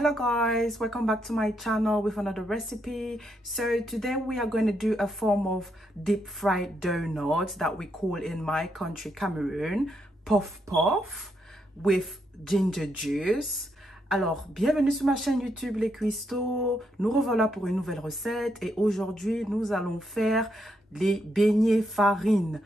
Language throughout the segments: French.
Hello guys, welcome back to my channel with another recipe. So today we are going to do a form of deep fried donuts that we call in my country Cameroun Puff-Puff with ginger juice. Alors, bienvenue sur ma chaîne YouTube les Cuistaux. Nous revoilà pour une nouvelle recette et aujourd'hui nous allons faire les beignets farine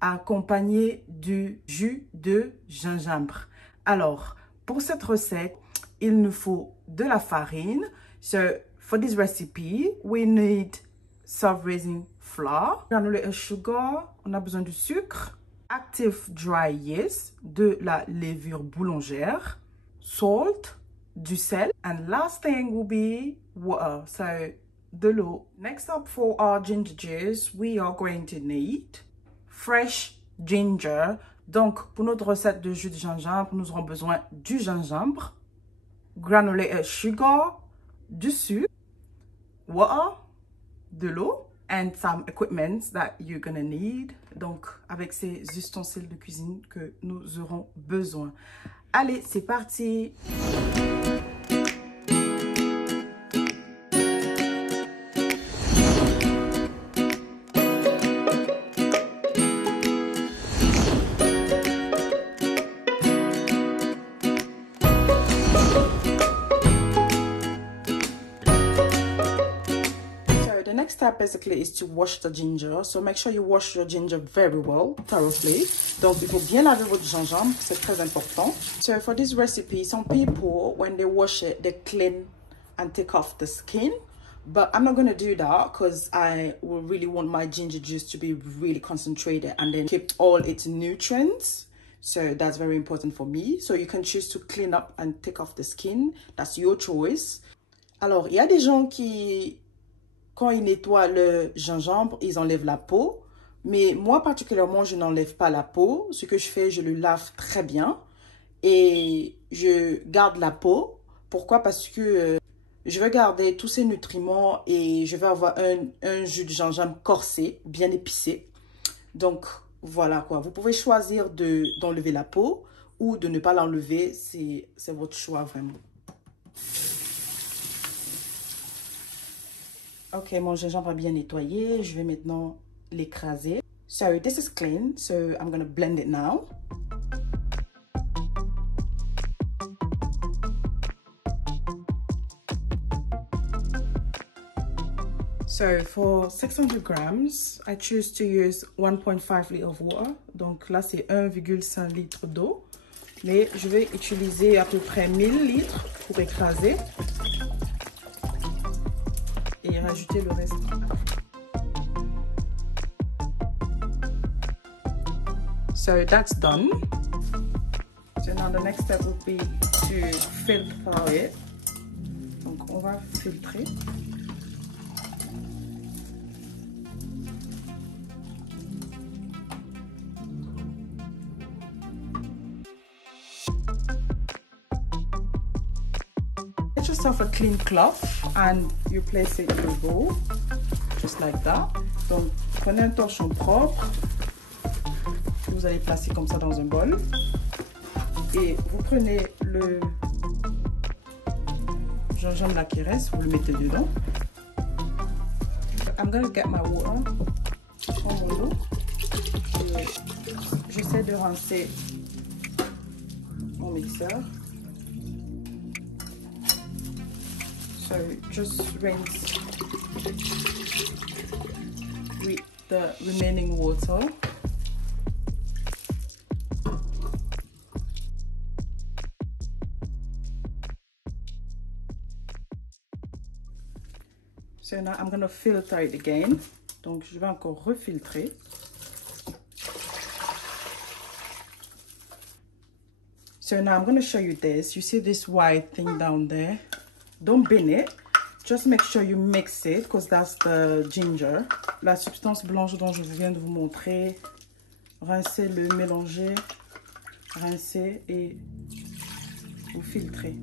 accompagnés du jus de gingembre. Alors, pour cette recette, il nous faut de la farine. So, for this recipe, we need self-raising flour, granulated sugar, on a besoin du sucre, active dry yeast, de la levure boulangère, salt, du sel, and last thing will be water, so de l'eau. Next up, for our ginger juice, we are going to need fresh ginger. Donc, pour notre recette de jus de gingembre, nous aurons besoin du gingembre, granulated sugar, du sucre, water, de l'eau, and some equipment that you're gonna need. Donc, avec ces ustensiles de cuisine que nous aurons besoin. Allez, c'est parti! The next step basically is to wash the ginger. So make sure you wash your ginger very well, thoroughly. Donc, il faut bien laver votre gingembre, c'est très important. So for this recipe, some people, when they wash it, they clean and take off the skin. But I'm not going to do that because I will really want my ginger juice to be really concentrated and then keep all its nutrients. So that's very important for me. So you can choose to clean up and take off the skin. That's your choice. Alors, il y a des gens qui... Quand ils nettoient le gingembre, ils enlèvent la peau. Mais moi, particulièrement, je n'enlève pas la peau. Ce que je fais, je le lave très bien. Et je garde la peau. Pourquoi? Parce que je veux garder tous ces nutriments et je veux avoir un jus de gingembre corsé, bien épicé. Donc, voilà quoi. Vous pouvez choisir d'enlever la peau ou de ne pas l'enlever. C'est votre choix, vraiment. Ok, mon gingembre est bien nettoyé. Je vais maintenant l'écraser. So, this is clean. So, I'm going to blend it now. So, for 600 grams, I choose to use 1.5 litre of water. Donc là, c'est 1,5 litre d'eau. Mais je vais utiliser à peu près 1000 litres pour écraser. Et rajouter le reste. So that's done. So now the next step will be to filter it. Donc on va filtrer. Get yourself a clean cloth and you place it in a bowl, just like that. Donc, prenez un torchon propre que vous allez placer comme ça dans un bol. Et vous prenez le gingembre là qui reste, vous le mettez dedans. I'm going to get my water. Je prends mon eau. J'essaie de rincer mon mixeur. So just rinse with the remaining water. So now I'm going to filter it again. Donc je vais encore refiltrer. So now I'm going to show you this. You see this white thing down there? Don't bin it. Just make sure you mix it because that's the ginger. La substance blanche dont je viens de vous montrer. Rincez le, mélangez, rincez et vous filtrez.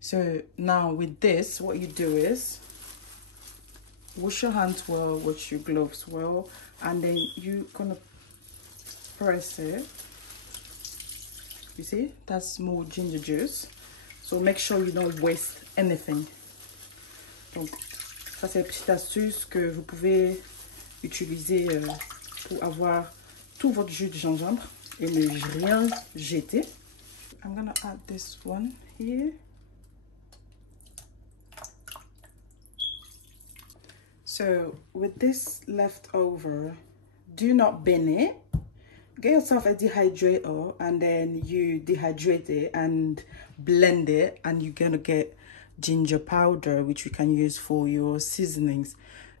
So now with this, what you do is wash your hands well, wash your gloves well, and then you're gonna press it. You see, that's more ginger juice, so make sure you don't waste anything. Donc ça c'est une petite astuce que vous pouvez utiliser pour avoir tout votre jus de gingembre et ne rien jeter. I'm gonna add this one here. So with this leftover, do not bin it. Get yourself a dehydrator and then you dehydrate it and blend it, and you're gonna get ginger powder, which you can use for your seasonings.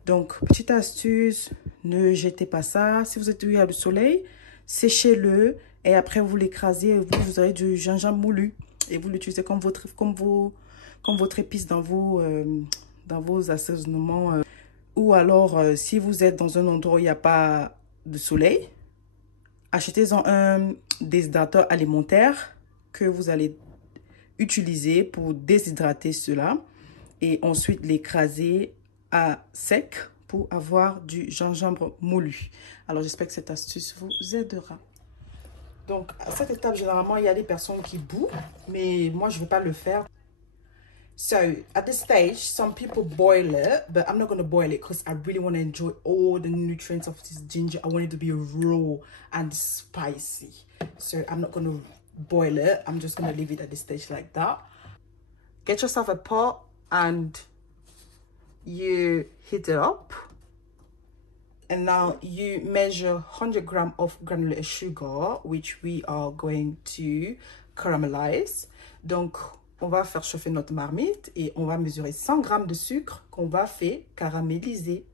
Donc, petite astuce, ne jetez pas ça. Si vous êtes où il y a le soleil, séchez-le et après vous l'écrasez et vous aurez du gingembre moulu et vous l'utilisez comme votre épice dans vos assaisonnements. Ou alors, si vous êtes dans un endroit où il n'y a pas de soleil, achetez-en un déshydrateur alimentaire que vous allez utiliser pour déshydrater cela et ensuite l'écraser à sec pour avoir du gingembre moulu. Alors, j'espère que cette astuce vous aidera. Donc, à cette étape, généralement, il y a des personnes qui bouent, mais moi, je ne vais pas le faire. So, at this stage, some people boil it, but I'm not going to boil it because I really want to enjoy all the nutrients of this ginger. I want it to be raw and spicy. So, I'm not going to boil it. I'm just going to leave it at this stage like that. Get yourself a pot and you heat it up. And now you measure 100 grams of granulated sugar, which we are going to caramelize. Donc, on va faire chauffer notre marmite et on va mesurer 100 grammes de sucre qu'on va faire caraméliser.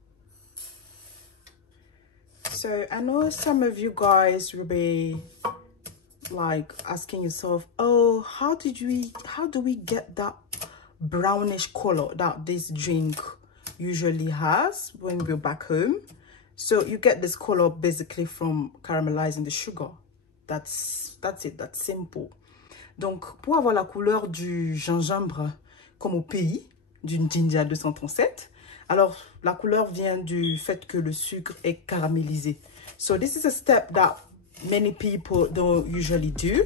So, I know some of you guys will be like asking yourself, oh, how do we get that brownish color that this drink usually has when we're back home? So you get this color basically from caramelizing the sugar. That's it, that's simple. Donc, pour avoir la couleur du gingembre comme au pays, du Njinja 237, alors la couleur vient du fait que le sucre est caramélisé. So this is a step that many people don't usually do.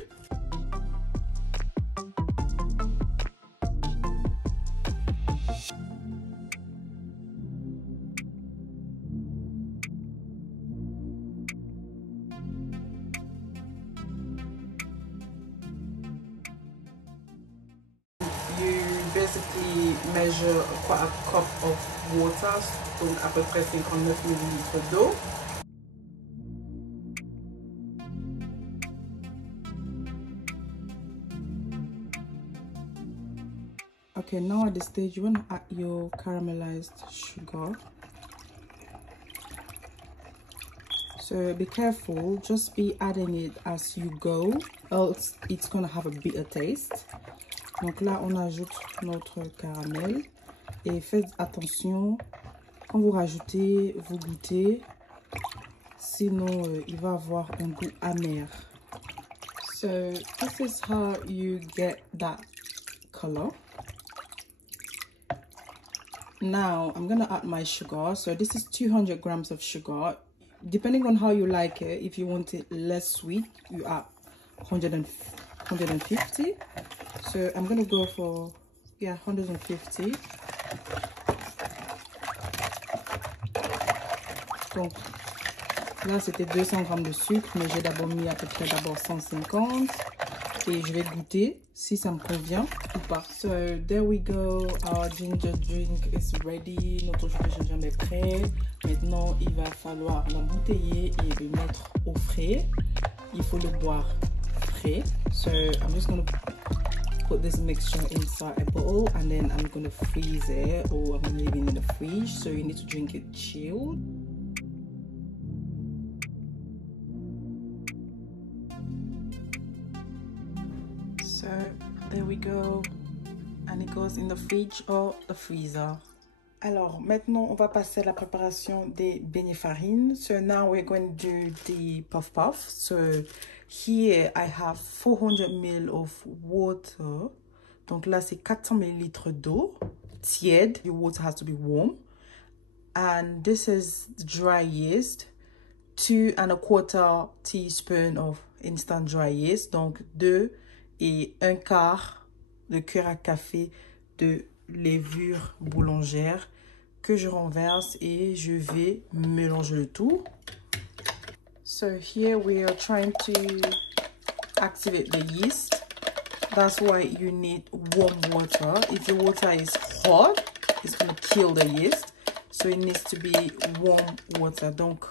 Basically measure a cup of water, donc à peu près 59 ml d'eau. Okay, now at this stage you want to add your caramelized sugar. So be careful, just be adding it as you go, else it's gonna have a bitter taste. Donc là, on ajoute notre caramel et faites attention quand vous rajoutez, vous goûtez, sinon il va avoir un goût amer. So this is how you get that color. Now I'm gonna add my sugar. So this is 200 grams of sugar. Depending on how you like it, if you want it less sweet, you add 150. So I'm gonna go for 150. Donc là c'était 200 grammes de sucre, mais j'ai d'abord mis à peu près 150 et je vais goûter si ça me convient ou pas. So there we go, our ginger drink is ready. Notre jus de gingembre est prêt. Maintenant il va falloir l'embouteiller et le mettre au frais. Il faut le boire frais. So I'm just gonna put this mixture inside a bottle and then I'm gonna freeze it, or I'm gonna leave it in the fridge. So you need to drink it chilled. So there we go, and it goes in the fridge or the freezer. Alors maintenant on va passer à la préparation des beignets farine. So now we're going to do the puff-puff. So here I have 400 ml of water. Donc là c'est 400 ml d'eau tiède. Your water has to be warm. and this is dry yeast, 2 1/4 teaspoon of instant dry yeast, donc 2 et 1/4 de cuillère à café de levure boulangère que je renverse et je vais mélanger le tout. So here we are trying to activate the yeast. That's why you need warm water. If your water is hot, it's going to kill the yeast. So it needs to be warm water. Donc,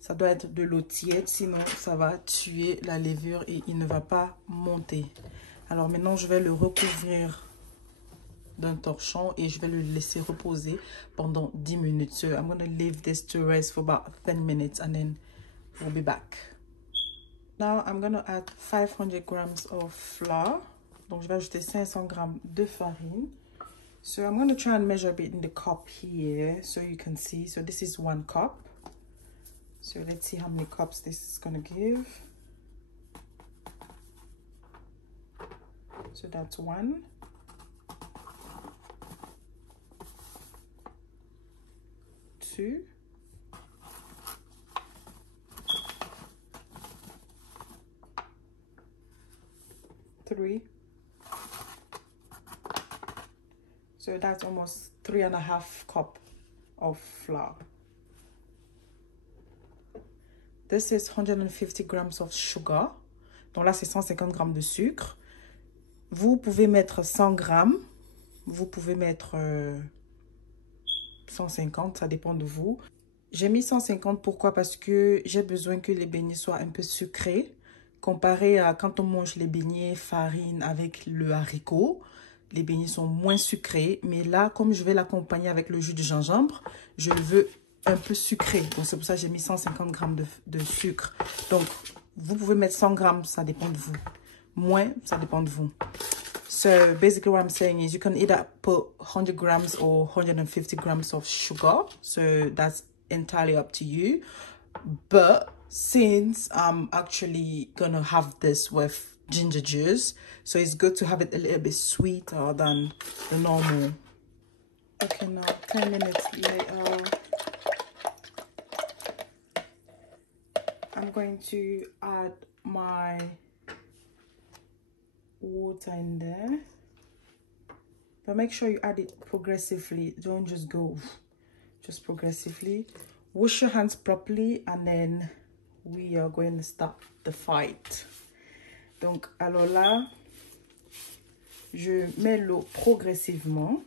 ça doit être de l'eau tiède, sinon ça va tuer la levure et il ne va pas monter. Alors maintenant, je vais le recouvrir d'un torchon et je vais le laisser reposer pendant 10 minutes. So I'm going to leave this to rest for about 10 minutes and then we'll be back. Now I'm going to add 500 grams of flour. Donc je vais ajouter 500 grammes de farine. So I'm going to try and measure a bit in the cup here so you can see. So this is 1 cup. So let's see how many cups this is going to give. So that's 1. 2. 3. So that's almost 3.5 cups of flour. This is 150 grams of sugar. Donc là, c'est 150 grammes de sucre. Vous pouvez mettre 100 grammes. Vous pouvez mettre 150, ça dépend de vous. J'ai mis 150, pourquoi? Parce que j'ai besoin que les beignets soient un peu sucrés. Comparé à quand on mange les beignets farine avec le haricot, les beignets sont moins sucrés. Mais là, comme je vais l'accompagner avec le jus de gingembre, je le veux un peu sucré. Donc, c'est pour ça que j'ai mis 150 grammes de sucre. Donc, vous pouvez mettre 100 grammes, ça dépend de vous. Moins, ça dépend de vous. So, basically what I'm saying is you can either put 100 grams or 150 grams of sugar. So, that's entirely up to you. But since I'm actually gonna have this with ginger juice, so it's good to have it a little bit sweeter than the normal. Okay, now 10 minutes later, I'm going to add my water in there, but make sure you add it progressively. Don't just go, just progressively. Wash your hands properly and then we are going to start the fight. Donc, alors là, je mets l'eau progressivement.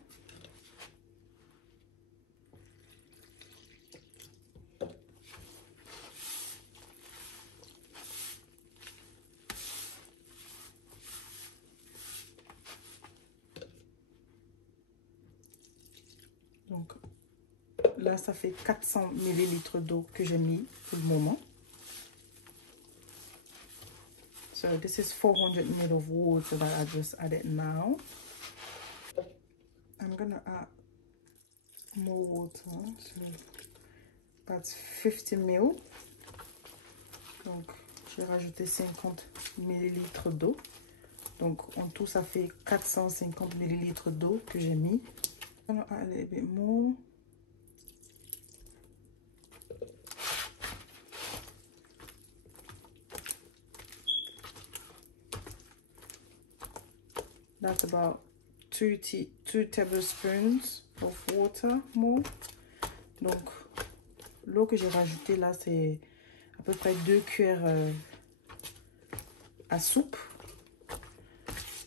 Donc, là, ça fait 400 ml d'eau que j'ai mis pour le moment. So this is 400 ml of water that I just added now. I'm gonna add more water. So that's 50 ml. Donc, j'ai rajouté 50 ml d'eau. Donc, en tout, ça fait 450 ml d'eau que j'ai mis. I'm gonna add a little bit more. That's about 2 tablespoons of water more. Donc, l'eau que j'ai rajoutée là, c'est à peu près 2 cuillères à soupe.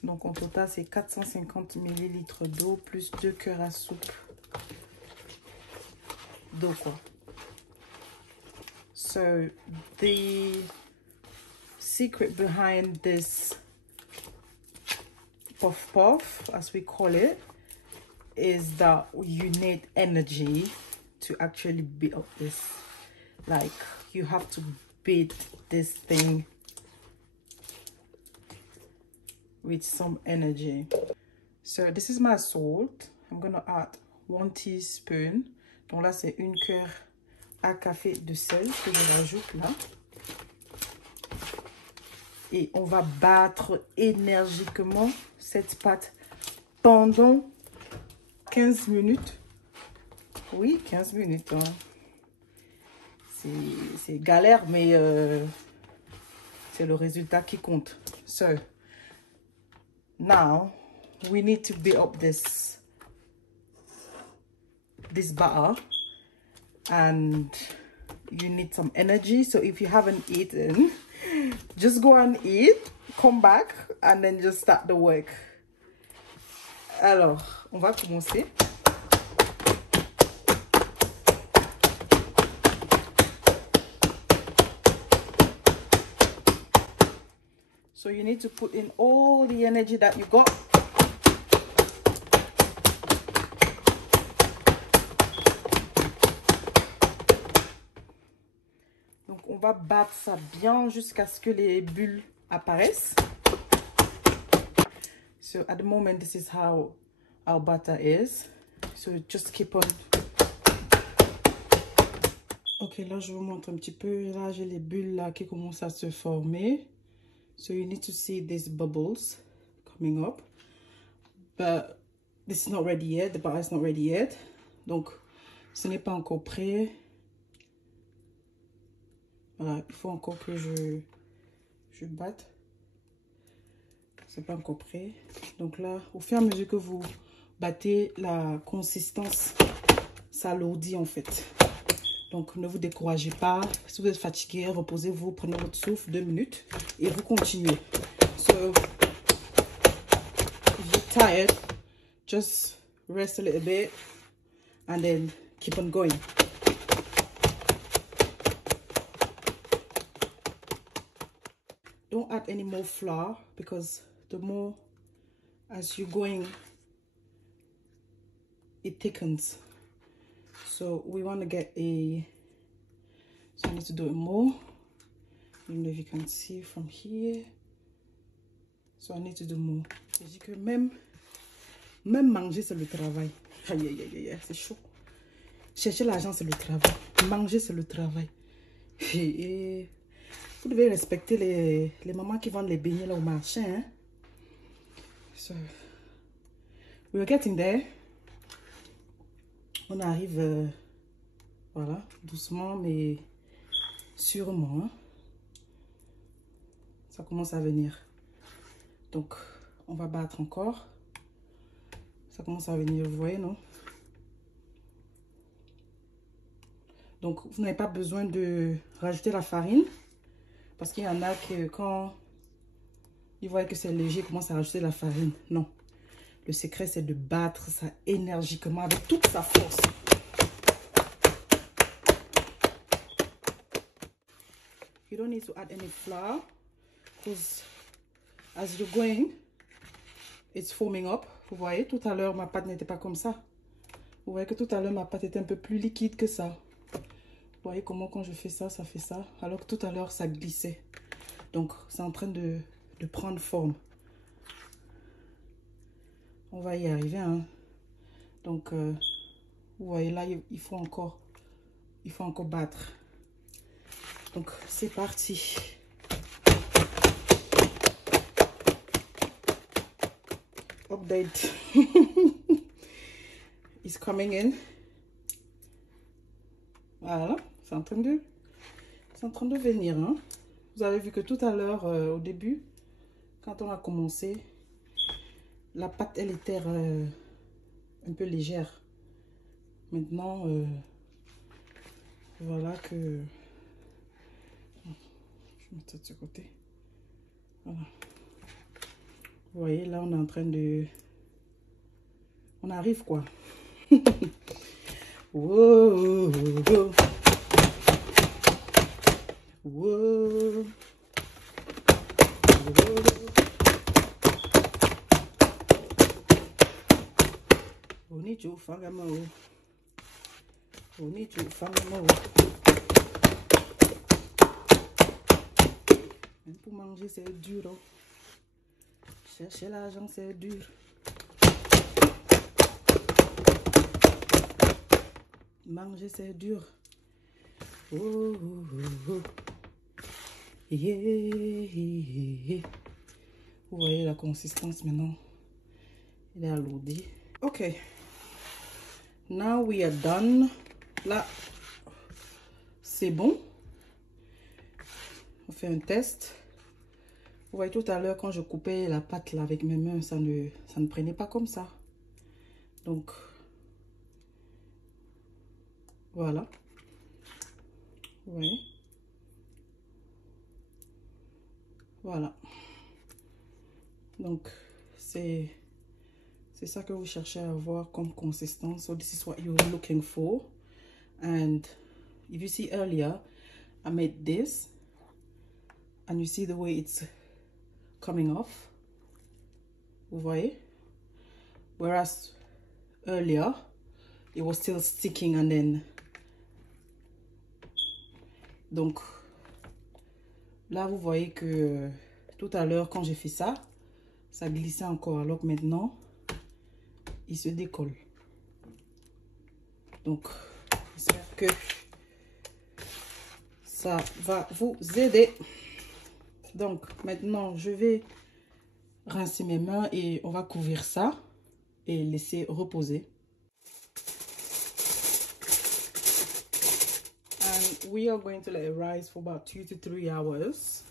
Donc, en total, c'est 450 ml d'eau plus 2 cuillères à soupe d'eau, quoi. So, the secret behind this puff-puff, as we call it, is that you need energy to actually beat up this. Like, you have to beat this thing with some energy. So this is my salt. I'm gonna add 1 teaspoon. Donc là, c'est 1 cuillère à café de sel que je rajoute là. Et on va battre énergiquement cette pâte pendant 15 minutes. Oui, 15 minutes. Hein. C'est galère, mais c'est le résultat qui compte. So, now, we need to build up this butter. And you need some energy. So if you haven't eaten, just go and eat. Come back and then just start the work. Alors, on va commencer. So you need to put in all the energy that you got. Donc on va battre ça bien jusqu'à ce que les bulles apparaissent. So at the moment, this is how our butter is. So just keep on. Ok, là je vous montre un petit peu. Là j'ai les bulles là qui commencent à se former. So you need to see these bubbles coming up. But this is not ready yet. The butter is not ready yet. Donc ce n'est pas encore prêt. Voilà, il faut encore que je batte. C'est pas encore prêt. Donc là, au fur et à mesure que vous battez, la consistance s'alourdit en fait. Donc ne vous découragez pas. Si vous êtes fatigué, reposez-vous, prenez votre souffle 2 minutes et vous continuez. So, if you're tired, just rest a little bit and then keep on going. Don't add any more flour because the more as you're going, it thickens. So we want to get a, so I need to do it more. I don't know if you can see from here. So I need to do more. Je dis que même manger c'est le travail. Aïe aïe aïe aïe, c'est chaud. Chercher l'argent c'est le travail. Manger c'est le travail. Et vous devez respecter les mamans qui vendent les beignets là au marché. Hein? So, we're getting there. On arrive, voilà, doucement mais sûrement. Hein? Ça commence à venir. Donc, on va battre encore. Ça commence à venir, vous voyez, non? Donc, vous n'avez pas besoin de rajouter la farine. Parce qu'il y en a que quand ils voient que c'est léger, ils commencent à rajouter la farine. Non. Le secret, c'est de battre ça énergiquement avec toute sa force. You don't need to add any flour. Because as you're going, it's foaming up. Vous voyez, tout à l'heure, ma pâte n'était pas comme ça. Vous voyez que tout à l'heure, ma pâte était un peu plus liquide que ça. Vous voyez comment quand je fais ça, ça fait ça. Alors que tout à l'heure, ça glissait. Donc, c'est en train de prendre forme. On va y arriver. Hein. Donc, vous voyez là, il faut encore battre. Donc, c'est parti. Update. It's coming in. Voilà. C'est en train de venir. Hein. Vous avez vu que tout à l'heure, au début, quand on a commencé, la pâte, elle était un peu légère. Maintenant, voilà que... Je vais mettre ça de ce côté. Voilà. Vous voyez, là, on est en train de... On arrive, quoi. Wow, wow. Wow. Pour manger, c'est dur. Hein. Chercher l'argent, c'est dur. Manger, c'est dur. Oh, oh, oh. Yeah, yeah. Vous voyez la consistance maintenant. Il est alourdi. Ok. Now we are done. Là, c'est bon. On fait un test. Vous voyez, tout à l'heure, quand je coupais la pâte là avec mes mains, ça ne prenait pas comme ça. Donc, voilà. Oui. Voilà. Donc, c'est ça que vous cherchez à avoir comme consistance. So this is what you're looking for. And if you see earlier, I made this. And you see the way it's coming off. Vous voyez? Whereas earlier, it was still sticking and then... Donc, là, vous voyez que tout à l'heure, quand j'ai fait ça, ça glissait encore. Alors que maintenant, il se décolle. Donc, j'espère que ça va vous aider. Donc, maintenant, je vais rincer mes mains et on va couvrir ça et laisser reposer. And we are going to let it rise for about 2 to 3 hours.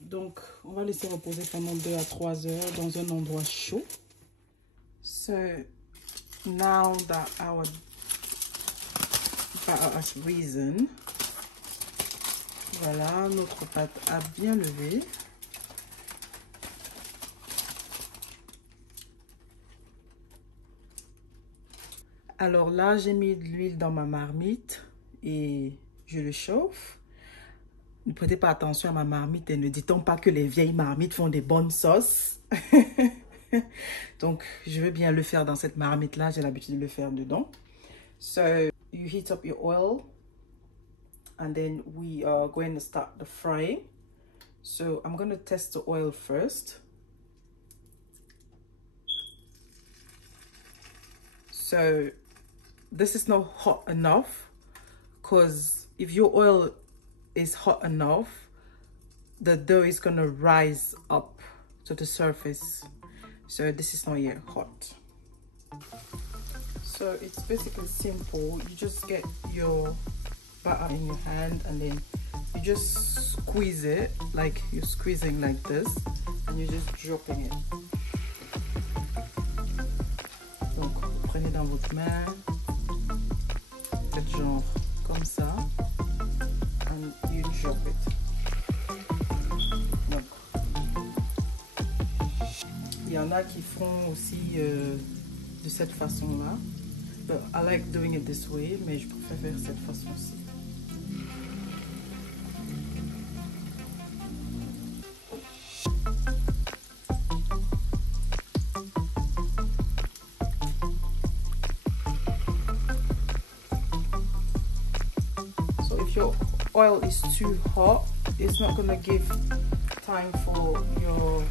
Donc, on va laisser reposer pendant 2 à 3 heures dans un endroit chaud. So, now that our batter has risen, voilà, notre pâte a bien levé. Alors là, j'ai mis de l'huile dans ma marmite et je le chauffe. Ne prêtez pas attention à ma marmite et ne dit-on pas que les vieilles marmites font des bonnes sauces. Donc, je veux bien le faire dans cette marmite-là. J'ai l'habitude de le faire dedans. So, you heat up your oil. And then we are going to start the frying. So, I'm going to test the oil first. So, this is not hot enough. Because if your oil is hot enough, the dough is going to rise up to the surface. So this is not yet hot. So it's basically simple. You just get your batter in your hand and then you just squeeze it like you're squeezing like this and you're just dropping it. Donc vous prenez dans votre main, faites genre comme ça. And you drop it. Donc, il y en a qui font aussi de cette façon-là. But I like doing it this way, mais je préfère faire cette façon-ci. So if your oil is too hot, it's not gonna give time for your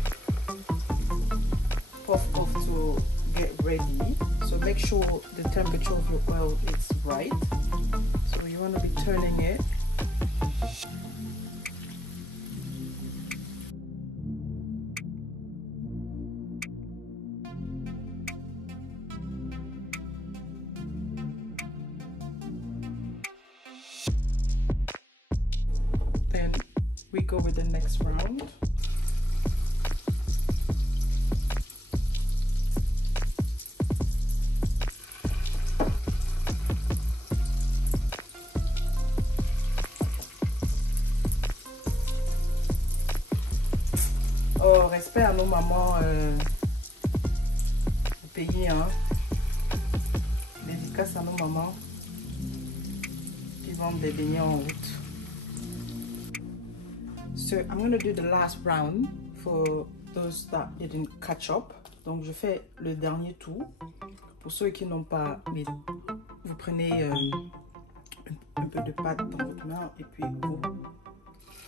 puff-puff to get ready. So make sure the temperature of your oil is right. So you want to be turning it. Then we go with the next round. Oh, respect à nos mamans au pays, hein. Dédicace à nos mamans qui vendent des beignets en route. So I'm going to do the last round for those that didn't catch up. Donc je fais le dernier tour. Pour ceux qui n'ont pas mis, vous prenez un peu de pâte dans votre main et puis vous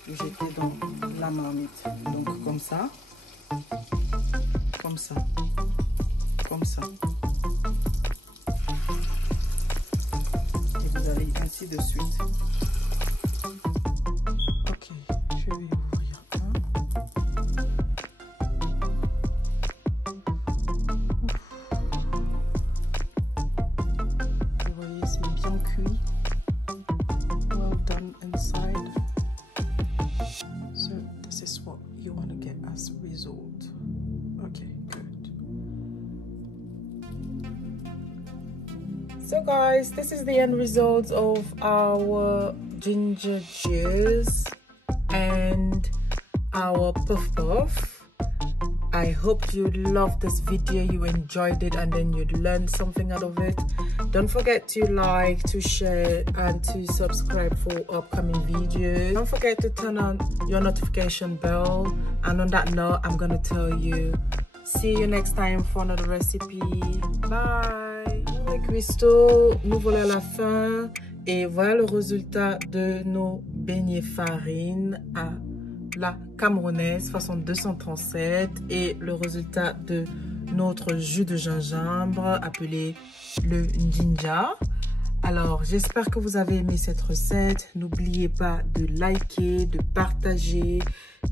jetez dans la marmite. Donc comme ça, comme ça, comme ça. Et vous allez ainsi de suite. Ok, je vais ouvrir un. guys, this is the end result of our ginger juice and our puff. I hope you loved this video, you enjoyed it, and then you'd learned something out of it. Don't forget to like, to share, and to subscribe for upcoming videos. Don't forget to turn on your notification bell. And on that note, I'm gonna tell you, see you next time for another recipe. Bye. Cuistaux, nous voilà à la fin et voilà le résultat de nos beignets farine à la camerounaise façon 237 et le résultat de notre jus de gingembre appelé le Njinja. Alors j'espère que vous avez aimé cette recette. N'oubliez pas de liker, de partager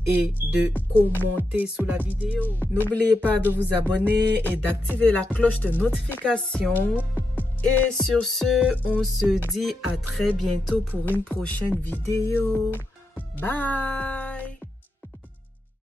et de commenter sous la vidéo. N'oubliez pas de vous abonner et d'activer la cloche de notification. Et sur ce, on se dit à très bientôt pour une prochaine vidéo. Bye!